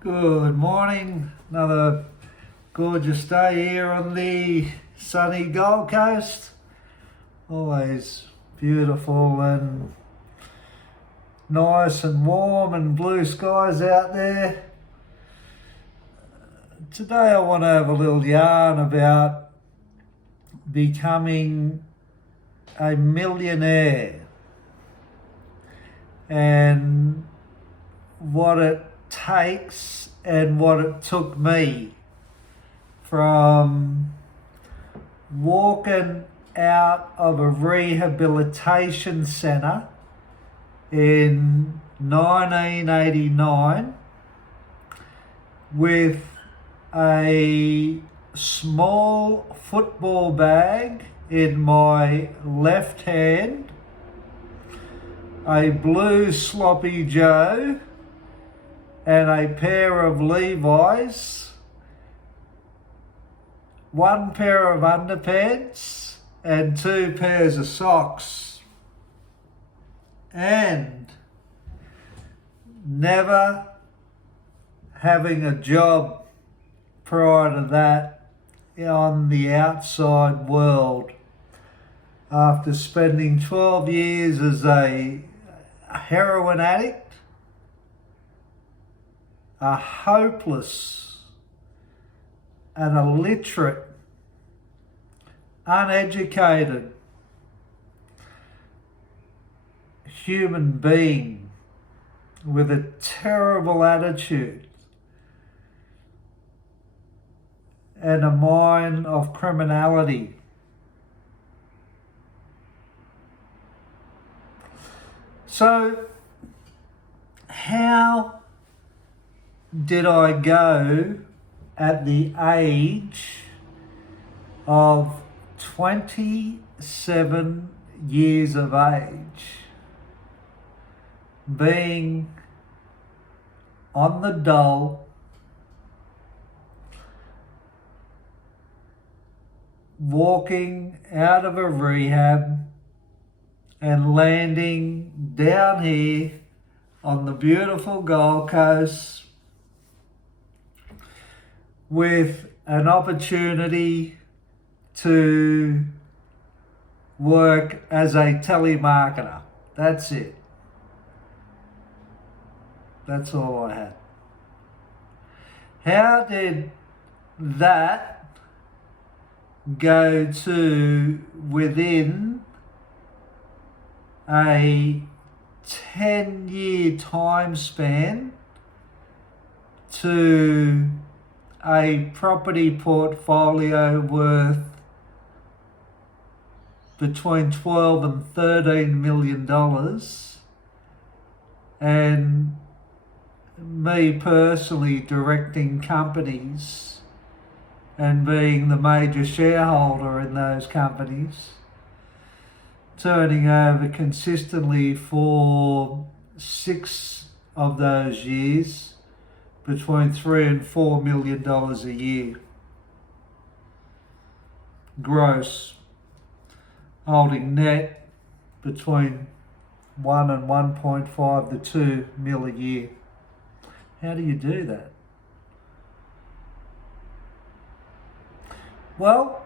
Good morning. Another gorgeous day here on the sunny Gold Coast. Always beautiful and nice and warm and blue skies out there. Today I want to have a little yarn about becoming a millionaire and what it takes and what it took me from walking out of a rehabilitation centre in 1989 with a small football bag in my left hand, a blue sloppy Joe and a pair of Levi's, one pair of underpants and two pairs of socks, and never having a job prior to that on the outside world, after spending 12 years as a heroin addict, a hopeless and illiterate, uneducated human being with a terrible attitude and a mind of criminality. So, how did I go at the age of 27 years of age, being on the dole, walking out of a rehab and landing down here on the beautiful Gold Coast with an opportunity to work as a telemarketer? That's it. That's all I had. How did that go to within a 10-year time span to a property portfolio worth between 12 and 13 million dollars, and me personally directing companies and being the major shareholder in those companies, turning over consistently for 6 of those years between $3 and $4 million a year gross, holding net between 1 and 1.5 to 2 mil a year. How do you do that? Well,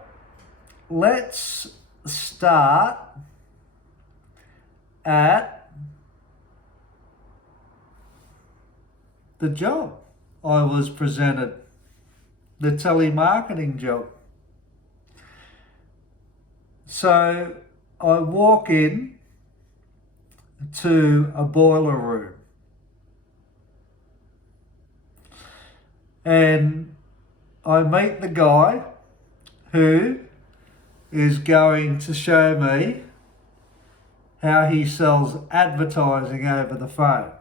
let's start at the job I was presented, the telemarketing job. So I walk in to a boiler room and I meet the guy who is going to show me how he sells advertising over the phone.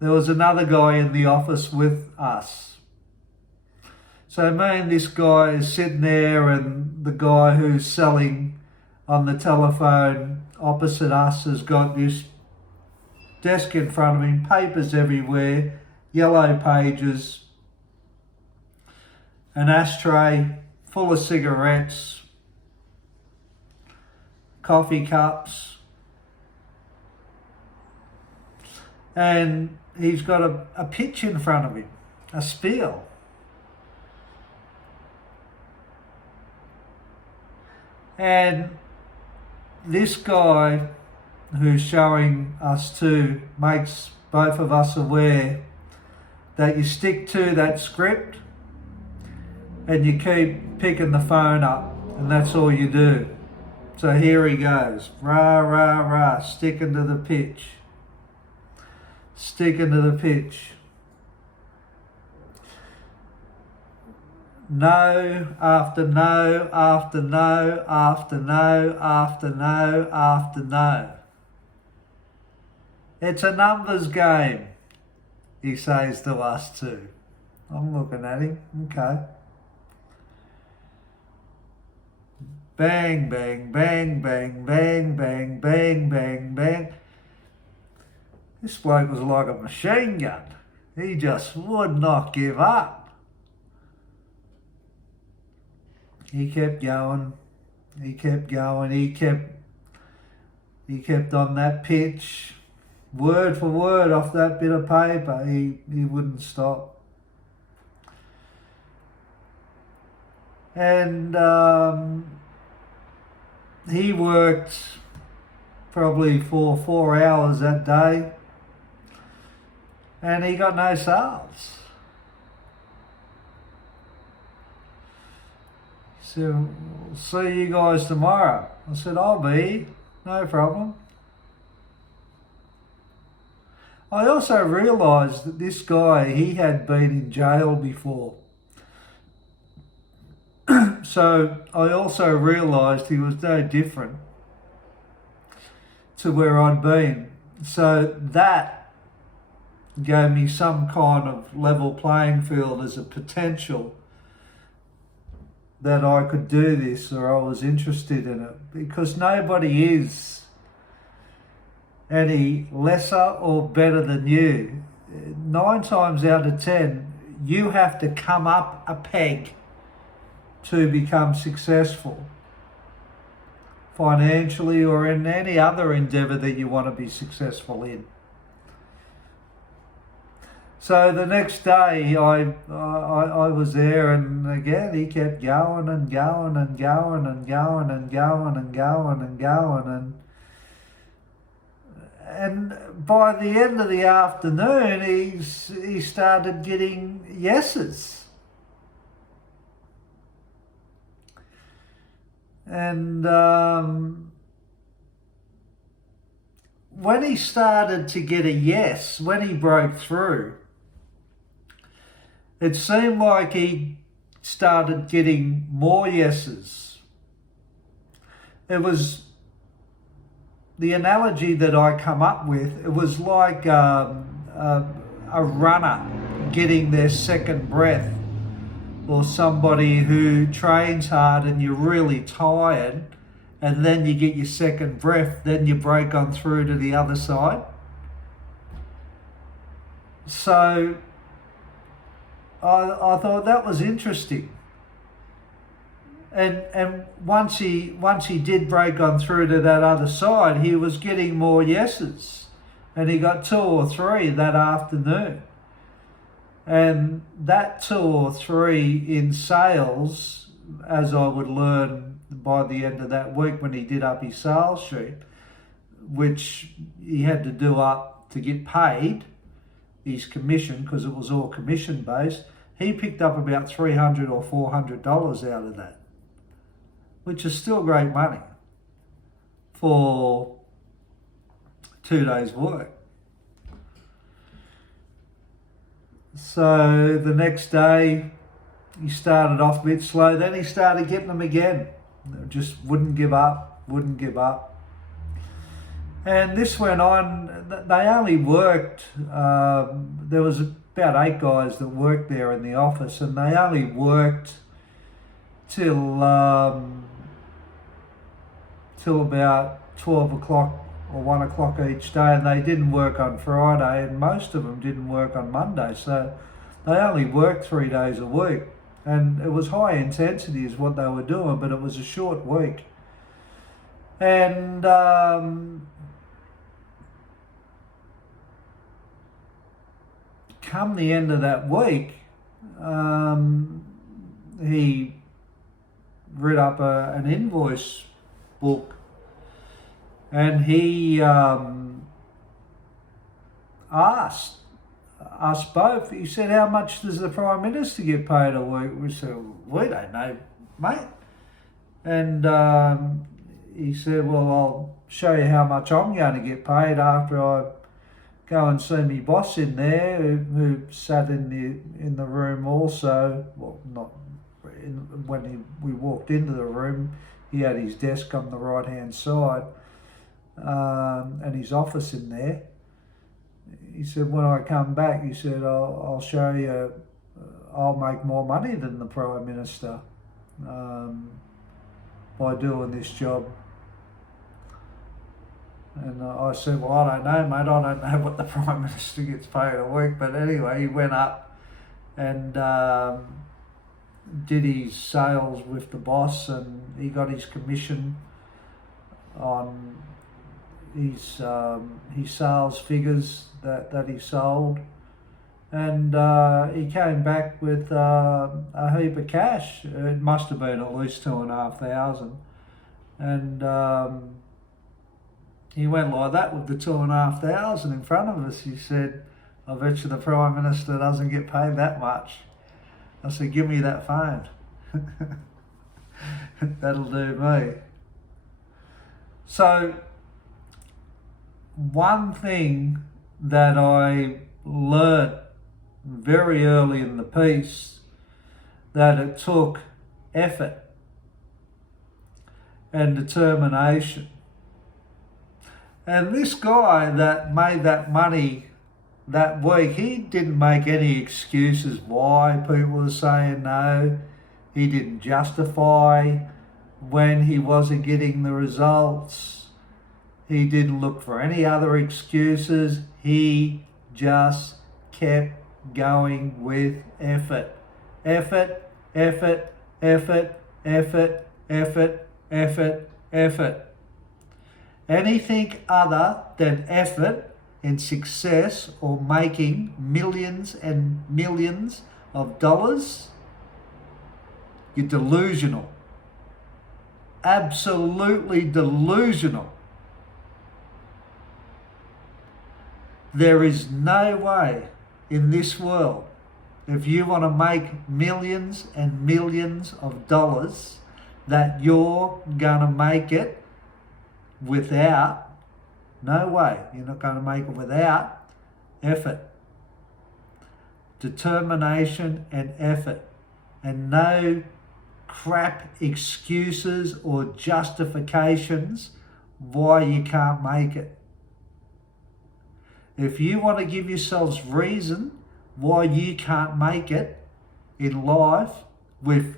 There was another guy in the office with us. So me and this guy is sitting there, and the guy who's selling on the telephone opposite us has got this desk in front of him, papers everywhere, yellow pages, an ashtray full of cigarettes, coffee cups, and he's got a pitch in front of him, a spiel. And this guy who's showing us to makes both of us aware that you stick to that script and you keep picking the phone up, and that's all you do. So here he goes, rah, rah, rah, sticking to the pitch. Sticking to the pitch. No after no after no after no after no after no. It's a numbers game, he says to us too. I'm looking at him, okay. Bang, bang, bang, bang, bang, bang, bang, bang, bang. This bloke was like a machine gun. He just would not give up. He kept going. He kept going. He kept on that pitch. Word for word off that bit of paper. He wouldn't stop. And he worked probably for 4 hours that day, and he got no sales. So, we'll see you guys tomorrow. I said, I'll be, no problem. I also realised that this guy, he had been in jail before. So I also realised he was no different to where I'd been. So that gave me some kind of level playing field as a potential that I could do this, or I was interested in it, because nobody is any lesser or better than you. 9 times out of 10, you have to come up a peg to become successful financially or in any other endeavour that you want to be successful in. So the next day I was there, and again he kept going and going and going and going and going and going and going, and by the end of the afternoon he started getting yeses. And when he started to get a yes, when he broke through, it seemed like he started getting more yeses. It was the analogy that I come up with. It was like a runner getting their second breath, or somebody who trains hard and you're really tired, and then you get your second breath, then you break on through to the other side. So I thought that was interesting. And once he did break on through to that other side, he was getting more yeses, and he got 2 or 3 that afternoon. And that 2 or 3 in sales, as I would learn by the end of that week when he did up his sales sheet, which he had to do up to get paid, his commission, because it was all commission based, he picked up about $300 or $400 out of that, which is still great money for 2 days' work. So the next day he started off a bit slow, then he started getting them again. Just wouldn't give up. And this went on. They only worked, there was about 8 guys that worked there in the office, and they only worked till about 12 o'clock or 1 o'clock each day, and they didn't work on Friday, and most of them didn't work on Monday, so they only worked 3 days a week. And it was high intensity is what they were doing, but it was a short week. And come the end of that week, he read up an invoice book, and he asked us both, he said, how much does the Prime Minister get paid a week? We said, we don't know, mate. And he said, well, I'll show you how much I'm going to get paid after I go and see me boss in there, who sat in the room also. Well, not when we walked into the room, he had his desk on the right hand side, and his office in there. He said, when I come back, he said, I'll show you, I'll make more money than the Prime Minister by doing this job. And I said, well, I don't know, mate, I don't know what the Prime Minister gets paid a week. But anyway, he went up and did his sales with the boss, and he got his commission on his sales figures that he sold. And he came back with a heap of cash. It must have been at least $2,500. And he went like that with the $2,500 in front of us. He said, I bet you the Prime Minister doesn't get paid that much. I said, give me that phone. That'll do me. So, one thing that I learnt very early in the piece, that it took effort and determination. And this guy that made that money that week, he didn't make any excuses why people were saying no. He didn't justify when he wasn't getting the results. He didn't look for any other excuses. He just kept going with effort. Effort, effort, effort, effort, effort, effort, effort. Anything other than effort and success or making millions and millions of dollars, you're delusional. Absolutely delusional. There is no way in this world, if you want to make millions and millions of dollars, that you're going to make it without, no way, you're not going to make it without effort, determination and effort, and no crap excuses or justifications why you can't make it. If you want to give yourselves reason why you can't make it in life with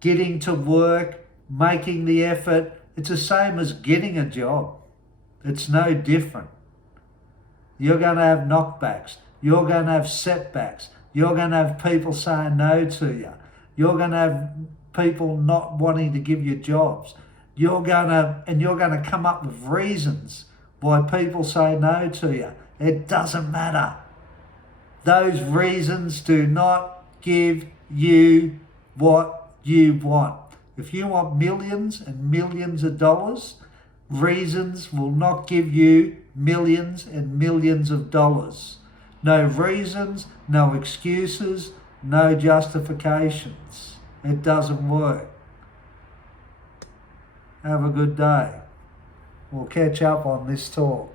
getting to work, making the effort, it's the same as getting a job. It's no different. You're going to have knockbacks. You're going to have setbacks. You're going to have people saying no to you. You're going to have people not wanting to give you jobs. You're going to come up with reasons why people say no to you. It doesn't matter. Those reasons do not give you what you want. If you want millions and millions of dollars, reasons will not give you millions and millions of dollars. No reasons, no excuses, no justifications. It doesn't work. Have a good day. We'll catch up on this talk.